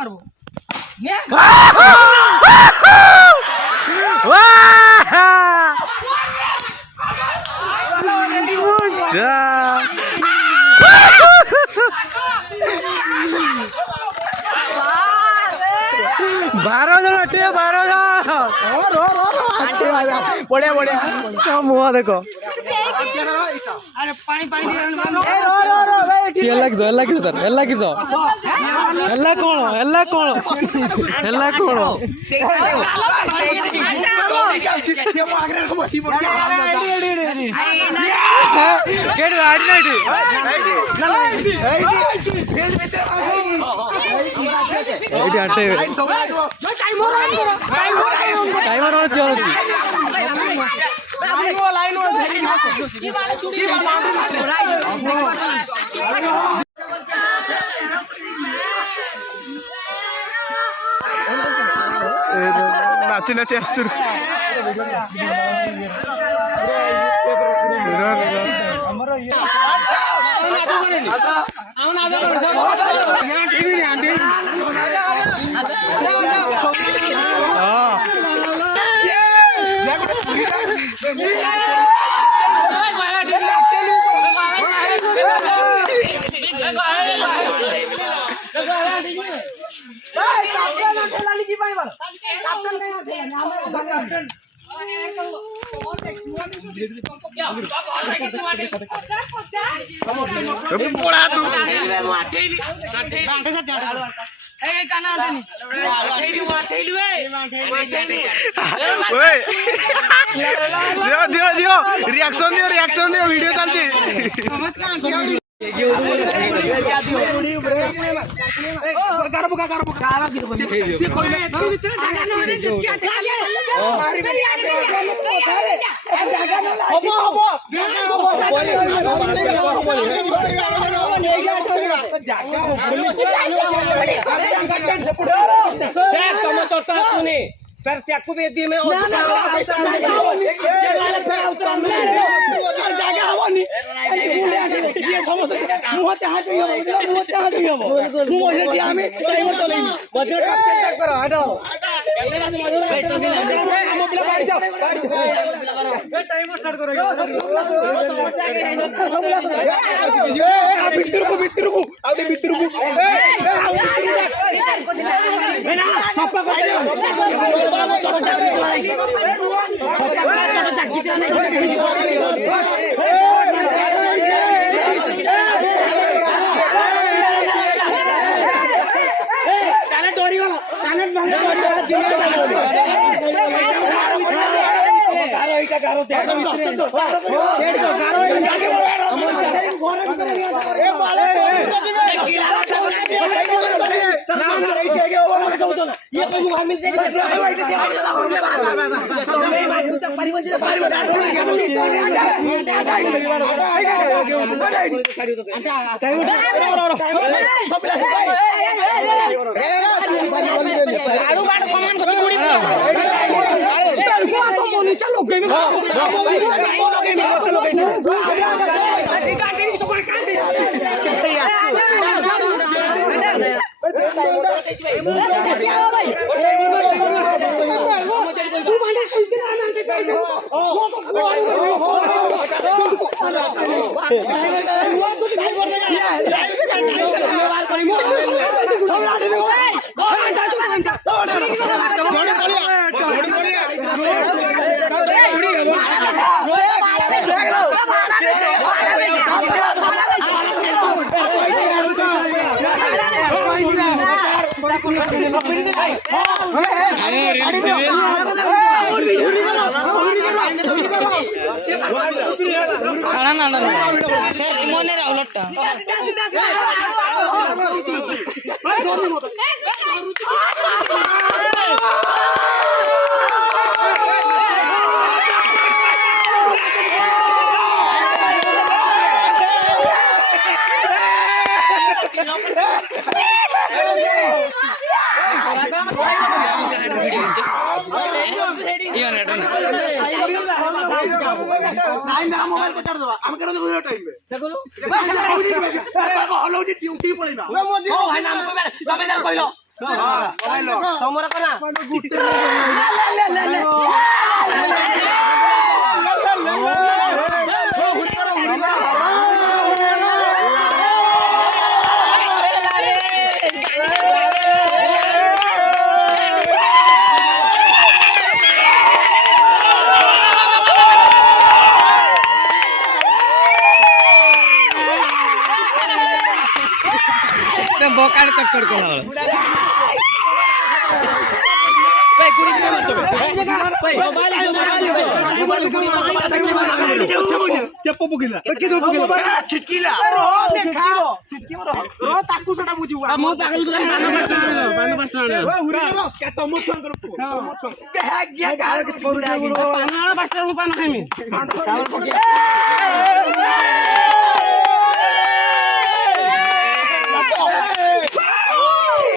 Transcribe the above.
মারবো बारो जन अटे 12 जन बढ़िया बढ़िया मुह देखो अरे पानी पानी नाची नाची आसुर रिएक्शन दियो वीडियो चलती फिर चाकू दे दी मैं और मोबाइल को चढ़ दो हम करो तो टाइम में देखो हलो जी उठी पड़ीबा ओ भाई नाम को तबे ना कहलो ତମର କନା बोकाड कटकड कोणा छिटकीला ताकू सटा बुझी ମୁଁ ପାଗଳ ଦୋକାନ ପାନ ତମ ଛୁଆଙ୍କର ପୁଅ ପାନ ବାଟରେ ମୁଁ ପାନ ଖାଇମି